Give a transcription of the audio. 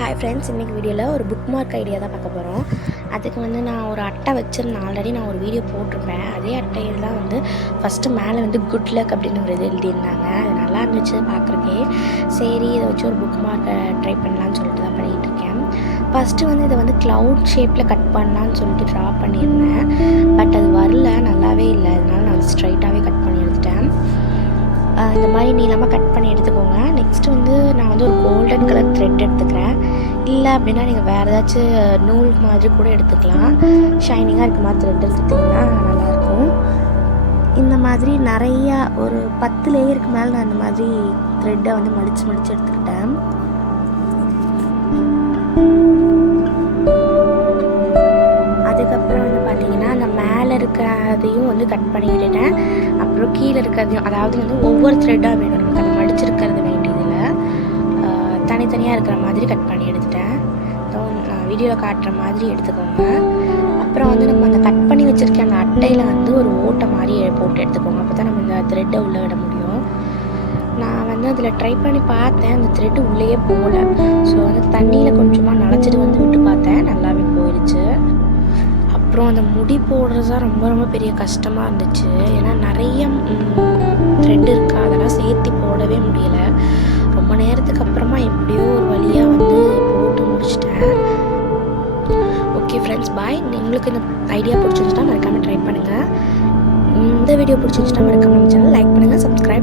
Hi friends, இன்றைக்கி வீடியோவில் ஒரு புக் மார்க் ஐடியா தான் பார்க்க போகிறோம். அதுக்கு நான் ஒரு அட்டை வச்சுருந்தேன். ஆல்ரெடி நான் ஒரு வீடியோ போட்டிருப்பேன். அதே அட்டையில் தான் ஃபஸ்ட்டு மேலே குட் லக் அப்படின்னு ஒரு இது எழுதியிருந்தாங்க. அது நல்லா இருந்துச்சு பார்க்குறக்கே. சரி, இதை வச்சு ஒரு புக் மார்க்கை ட்ரை பண்ணலான்னு சொல்லிட்டு தான் பண்ணிகிட்ருக்கேன். ஃபஸ்ட்டு இதை க்ளவுட் ஷேப்பில் கட் பண்ணலான்னு சொல்லிட்டு ட்ரா பண்ணியிருந்தேன். பட் அது வரல, நல்லாவே இல்லை. அதனால நான் ஸ்ட்ரைட்டாகவே கட் பண்ணி எடுத்துட்டேன். இந்த மாதிரி நீளமாக கட் பண்ணி எடுத்துக்கோங்க. நெக்ஸ்ட்டு நான் ஒரு கோல்டன் கலர் த்ரெட் எடுத்துக்கிறேன். இல்லை அப்படின்னா நீங்கள் வேறு ஏதாச்சும் நூல் மாதிரி கூட எடுத்துக்கலாம். ஷைனிங்காக இருக்க மாதிரி த்ரெட் எடுத்துட்டிங்கன்னா நல்லாயிருக்கும். இந்த மாதிரி நிறையா ஒரு 10 லேயருக்கு மேலே நான் இந்த மாதிரி த்ரெட்டை மடித்து எடுத்துக்கிட்டேன். அதுக்கப்புறம் பார்த்தீங்கன்னா அந்த மேலே இருக்கிறதையும் கட் பண்ணி விட்டுட்டேன். அப்புறம் கீழே இருக்கிறதையும், அதாவது ஒவ்வொரு த்ரெட்டாக வேணும். நமக்கு அதை மடிச்சிருக்கிறது வேண்டியதில்லை, தனித்தனியாக இருக்கிற மாதிரி கட் பண்ணி எடுத்துட்டேன். நான் வீடியோவில் காட்டுற மாதிரி எடுத்துக்கோங்க. அப்புறம் நம்ம அந்த கட் பண்ணி வச்சுருக்க அந்த அட்டையில் ஒரு ஓட்டை மாதிரி போட்டு எடுத்துக்கோங்க. அப்போ தான் நம்ம இந்த த்ரெட்டை உள்ளே விட முடியும். நான் அதில் ட்ரை பண்ணி பார்த்தேன், அந்த த்ரெட்டு உள்ளேயே போகல. ஸோ தண்ணியில் கொஞ்சமாக நனைச்சிட்டு விட்டு பார்த்தேன், நல்லாவே போயிடுச்சு. அப்புறம் அந்த முடி போடுறது தான் ரொம்ப ரொம்ப பெரிய கஷ்டமாக இருந்துச்சு. ஏன்னா நிறைய த்ரெட் இருக்கா, அதெல்லாம் சேர்த்து போடவே முடியலை. ரொம்ப நேரத்துக்கு அப்புறமா எப்படியோ ஒரு வழியாக போட்டு முடிச்சிட்டேன். ஓகே ஃப்ரெண்ட்ஸ், பாய். உங்களுக்கு இந்த ஐடியா பிடிச்சிருந்துச்சுன்னா மறக்காமல் ட்ரை பண்ணுங்கள். இந்த வீடியோ பிடிச்சிருந்துச்சுன்னா மறக்காமல் நம்ம சேனல் லைக் பண்ணுங்கள், சப்ஸ்கிரைப்